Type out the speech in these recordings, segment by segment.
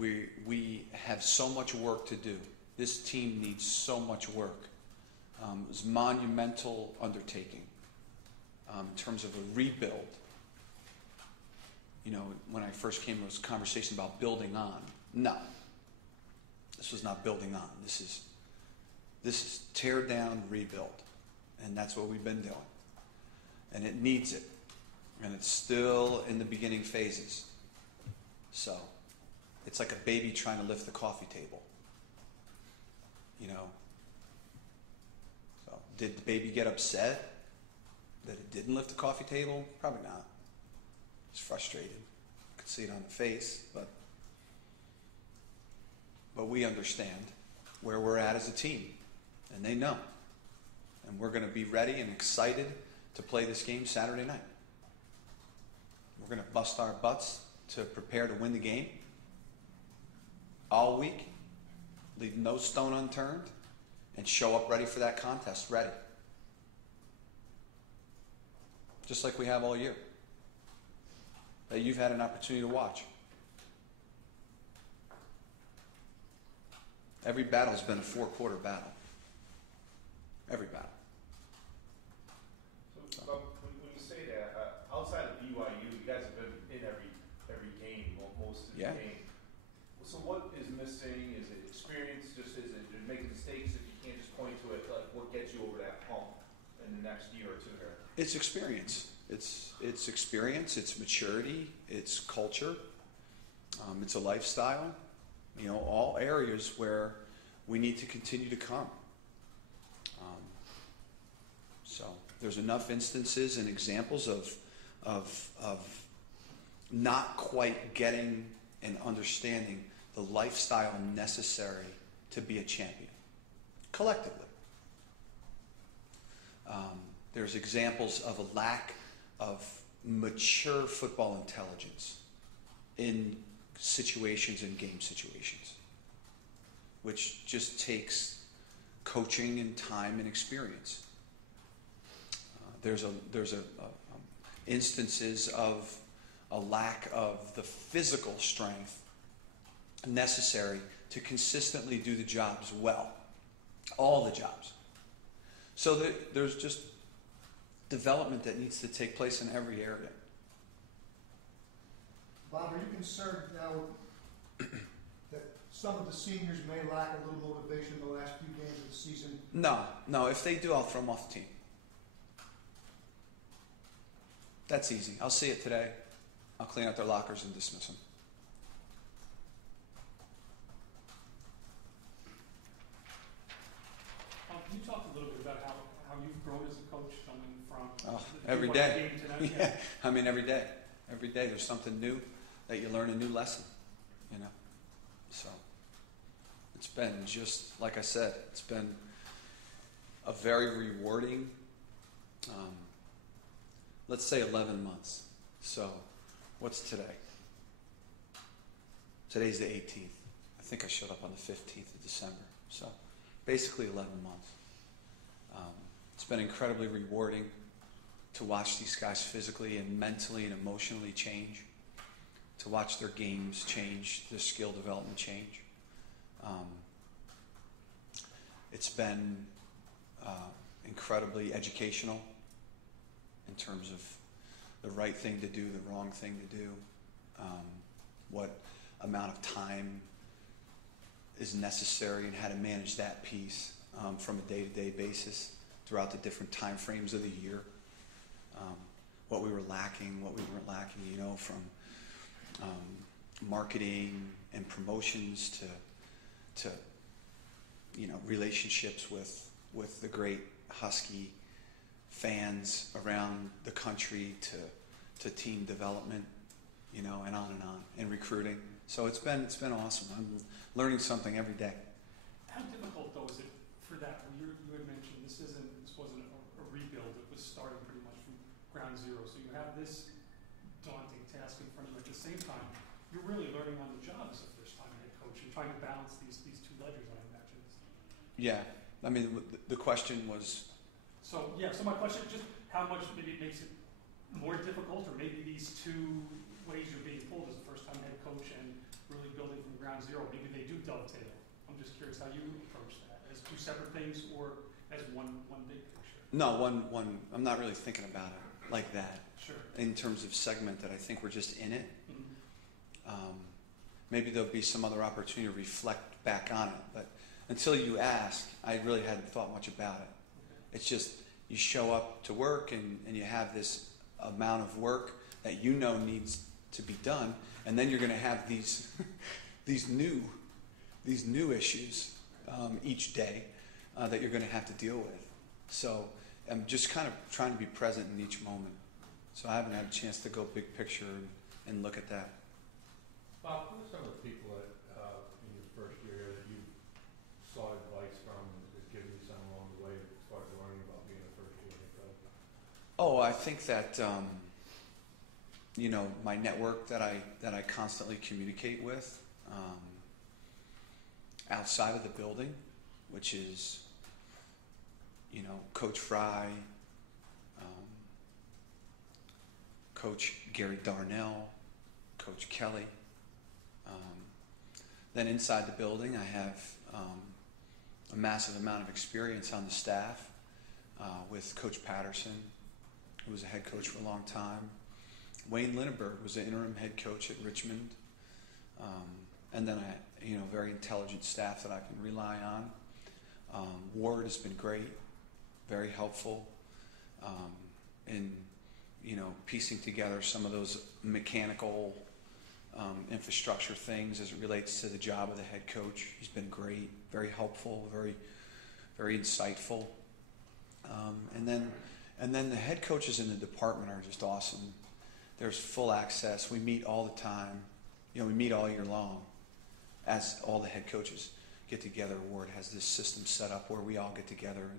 We have so much work to do. This team needs so much work. It was a monumental undertaking in terms of a rebuild. You know, when I first came, there was a conversation about building on. No, this was not building on. This is tear down, rebuild, and that's what we've been doing. And it needs it, and it's still in the beginning phases. So, it's like a baby trying to lift the coffee table. You know. So, did the baby get upset that it didn't lift the coffee table? Probably not. It's frustrated. You could see it on the face, but we understand where we're at as a team, and they know. And we're going to be ready and excited to play this game Saturday night. We're going to bust our butts to prepare to win the game all week, leave no stone unturned, and show up ready for that contest, ready. Just like we have all year. That you've had an opportunity to watch. Every battle's been a 4-quarter battle. Every battle. So, when you say that, outside of BYU, you guys have been in every game, most of the game. So what is missing? Is it experience? Just is it making mistakes? If you can't just point to it, like what gets you over that hump in the next year or two here? It's experience. It's experience. It's maturity. It's culture. It's a lifestyle. You know, all areas where we need to continue to come. So there's enough instances and examples of not quite getting and understanding the lifestyle necessary to be a champion, collectively. There's examples of a lack of mature football intelligence in situations and game situations, which just takes coaching and time and experience. There's instances of a lack of the physical strength necessary to consistently do the jobs well, all the jobs. So there's just development that needs to take place in every area. Bob, are you concerned now that some of the seniors may lack a little motivation in the last few games of the season? No. If they do, I'll throw them off the team. That's easy. I'll see it today. I'll clean out their lockers and dismiss them. Can you talk a little bit about how you've grown as a coach, coming from every day? Game to Yeah, I mean every day. Every day there's something new that you learn, a new lesson. You know, so it's been just like I said. It's been a very rewarding. Let's say 11 months. So, what's today? Today's the 18th. I think I showed up on the 15th of December. So, basically 11 months. It's been incredibly rewarding to watch these guys physically and mentally and emotionally change, to watch their games change, their skill development change. It's been incredibly educational in terms of the right thing to do, the wrong thing to do, what amount of time is necessary and how to manage that piece from a day-to-day basis throughout the different time frames of the year. What we were lacking, what we weren't lacking, you know, from marketing and promotions to you know, relationships with the great Husky fans around the country to team development, you know, and on, and recruiting. So it's been awesome. I'm learning something every day. How difficult though is it for that? You had mentioned this wasn't a rebuild. It was starting pretty much from ground zero. So you have this daunting task in front of you. At the same time, you're really learning on the job as a first-time head coach and trying to balance these two ledgers, I imagine. Yeah, I mean the question was. So my question is just how much maybe it makes it more difficult, or maybe these two ways you're being pulled as a first-time head coach and really building from Ground Zero, maybe they do dovetail. I'm just curious how you approach that, as two separate things or as one big picture? No, one. I'm not really thinking about it like that. Sure. In terms of segmented, I think we're just in it. Mm-hmm. Maybe there'll be some other opportunity to reflect back on it, but until you ask, I really hadn't thought much about it. Okay. It's just you show up to work and you have this amount of work that you know needs to be done, and then you're going to have these these new issues each day that you're going to have to deal with. So I'm just kind of trying to be present in each moment. So I haven't had a chance to go big picture and look at that. Bob, who are some of the people that in your first year that you sought advice from and has given you some along the way as far as learning about being a first year head coach? Oh, I think that my network that I constantly communicate with outside of the building, which is Coach Fry, Coach Gary Darnell, Coach Kelly. Then inside the building, I have a massive amount of experience on the staff with Coach Patterson, who was a head coach for a long time. Wayne Linneberg was the interim head coach at Richmond. And then a very intelligent staff that I can rely on. Ward has been great, very helpful in piecing together some of those mechanical infrastructure things as it relates to the job of the head coach. He's been great, very helpful, very, very insightful. And then the head coaches in the department are just awesome. There's full access. We meet all the time. We meet all year long as all the head coaches get together. Ward has this system set up where we all get together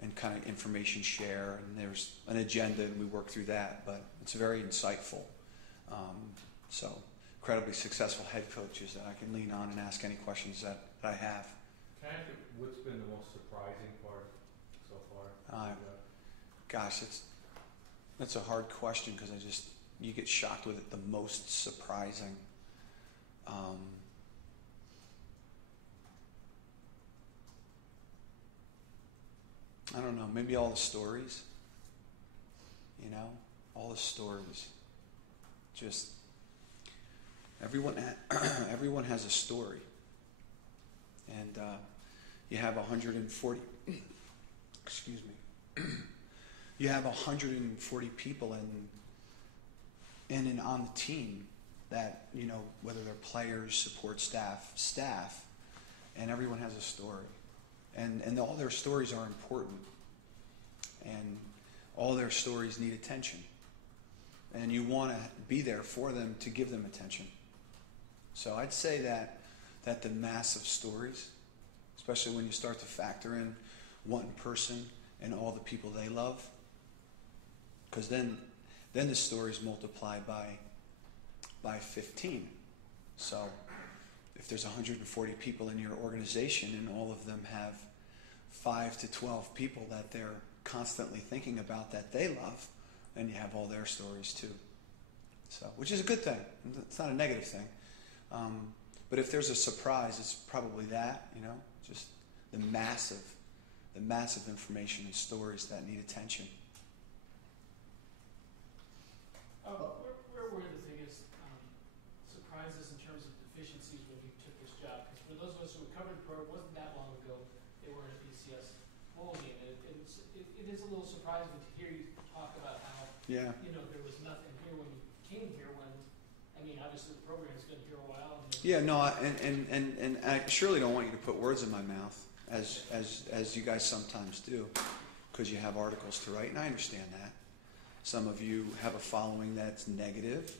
and kind of information share, and there's an agenda and we work through that, but it's very insightful. So incredibly successful head coaches that I can lean on and ask any questions that I have. Can I ask you what's been the most surprising part so far? Gosh, that's a hard question because you get shocked with it. The most surprising. I don't know, maybe all the stories, all the stories. Just everyone has a story. And you have 140, excuse me, you have 140 people in and on the team that, whether they're players, support staff, and everyone has a story. And all their stories are important. And all their stories need attention. And you want to be there for them to give them attention. So I'd say that the massive stories, especially when you start to factor in one person and all the people they love, because then the stories multiply by 15. So if there's 140 people in your organization and all of them have 5 to 12 people that they're constantly thinking about that they love, then you have all their stories too. So, which is a good thing. It's not a negative thing. But if there's a surprise, it's probably that, just the massive information and stories that need attention. Where were the biggest surprises in terms of deficiencies when you took this job? Because for those of us who were covering the program, it wasn't that long ago they were in a BCS bowl game. It is a little surprising to hear you talk about how there was nothing here when you came here. When obviously the program's been here a while. And I surely don't want you to put words in my mouth, as you guys sometimes do, because you have articles to write, and I understand that. Some of you have a following that's negative,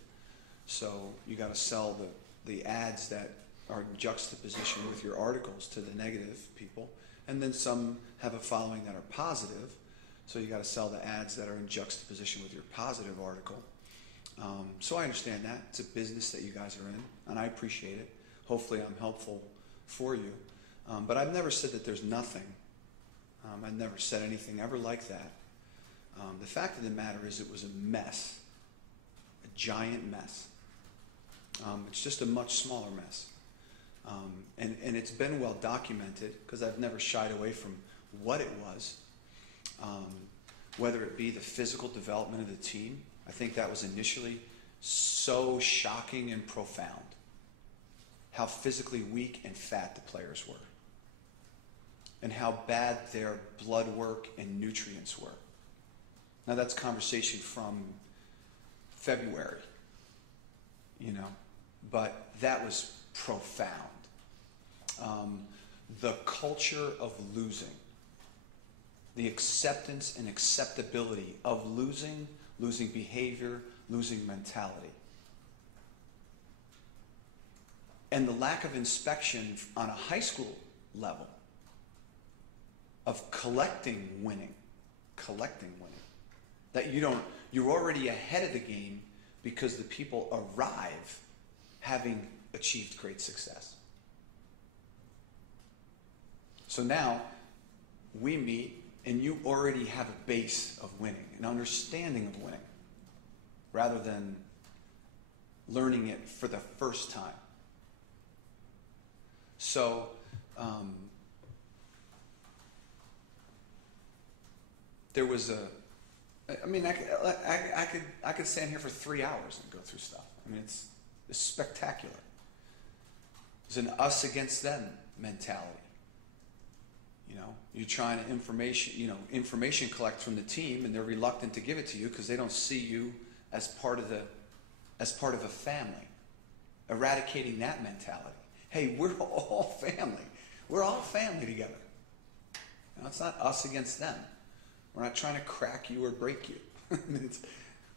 so you got to sell the ads that are in juxtaposition with your articles to the negative people, and then some have a following that are positive, so you got to sell the ads that are in juxtaposition with your positive article. So I understand that. It's a business that you guys are in, and I appreciate it. Hopefully I'm helpful for you. But I've never said that there's nothing. I've never said anything ever like that. The fact of the matter is it was a mess, a giant mess. It's just a much smaller mess. And it's been well documented because I've never shied away from what it was, whether it be the physical development of the team. I think that was initially so shocking and profound, how physically weak and fat the players were, and how bad their blood work and nutrients were. Now that's conversation from February, but that was profound. The culture of losing, the acceptance and acceptability of losing behavior, losing mentality, and the lack of inspection on a high school level of collecting winning, that you're already ahead of the game because the people arrive having achieved great success. So now we meet and you already have a base of winning, an understanding of winning, rather than learning it for the first time. So there was I could stand here for 3 hours and go through stuff. I mean, it's spectacular. It's an us against them mentality. You're trying to information collect from the team, and they're reluctant to give it to you because they don't see you as part of a family. Eradicating that mentality. Hey, we're all family. We're all family together. It's not us against them. We're not trying to crack you or break you.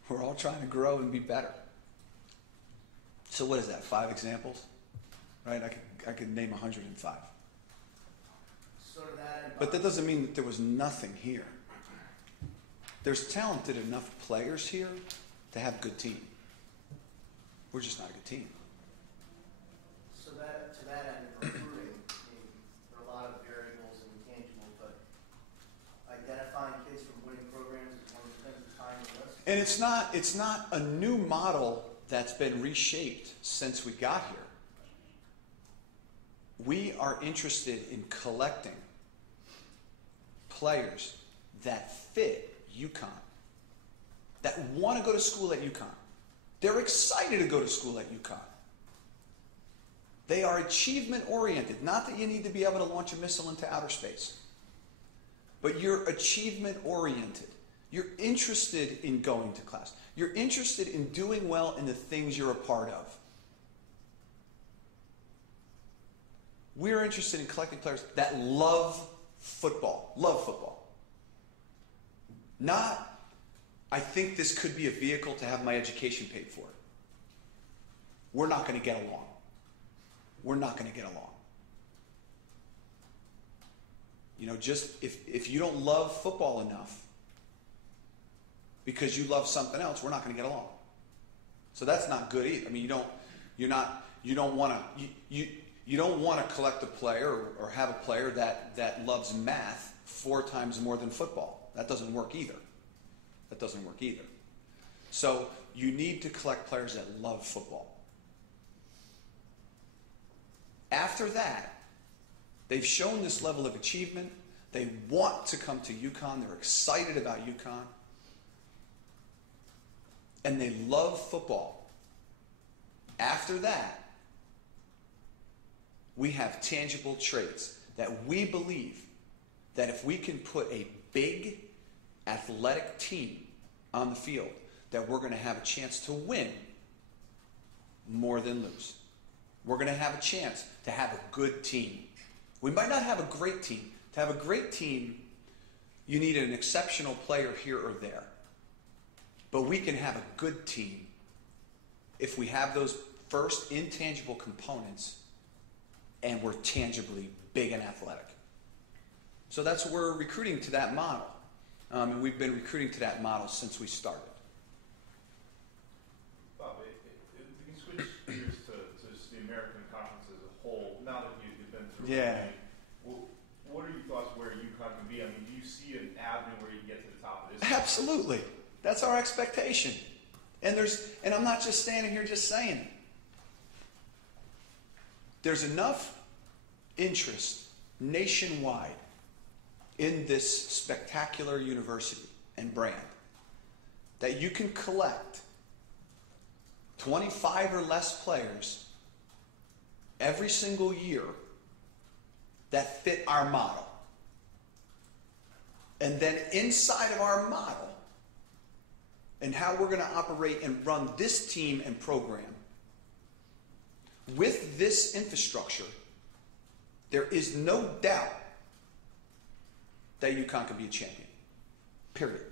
We're all trying to grow and be better. So what is that? 5 examples, right? I could name 105. But that doesn't mean that there was nothing here. There's talented enough players here to have a good team. We're just not a good team. So to that end of recruiting, there are a lot of variables and intangibles, but identifying kids from winning programs is one of the things that's high on the list. And it's not a new model that's been reshaped since we got here. We are interested in collecting players that fit UConn, that want to go to school at UConn. They're excited to go to school at UConn. They are achievement oriented. Not that you need to be able to launch a missile into outer space, but you're achievement oriented. You're interested in going to class. You're interested in doing well in the things you're a part of. We're interested in collecting players that love football. Love football. Not, I think this could be a vehicle to have my education paid for. We're not going to get along. We're not going to get along. Just if you don't love football enough because you love something else, we're not going to get along. So that's not good either. I mean, you don't want to collect a player or have a player that loves math 4 times more than football. That doesn't work either. So you need to collect players that love football. After that, they've shown this level of achievement. They want to come to UConn. They're excited about UConn. And they love football. After that, we have tangible traits that we believe that if we can put a big athletic team on the field, that we're going to have a chance to win more than lose. We're going to have a chance to have a good team. We might not have a great team. To have a great team, you need an exceptional player here or there. But we can have a good team if we have those first intangible components and we're tangibly big and athletic. So that's what we're recruiting to that model. And we've been recruiting to that model since we started. Bob, if we can switch gears to just the American Conference as a whole, now that you've been through it, what are your thoughts where UConn can be? I mean, do you see an avenue where you can get to the top of this? Absolutely. That's our expectation. And I'm not just standing here just saying it. There's enough interest nationwide in this spectacular university and brand that you can collect 25 or less players every single year that fit our model. And then inside of our model and how we're going to operate and run this team and program, with this infrastructure, there is no doubt that UConn can be a champion. Period.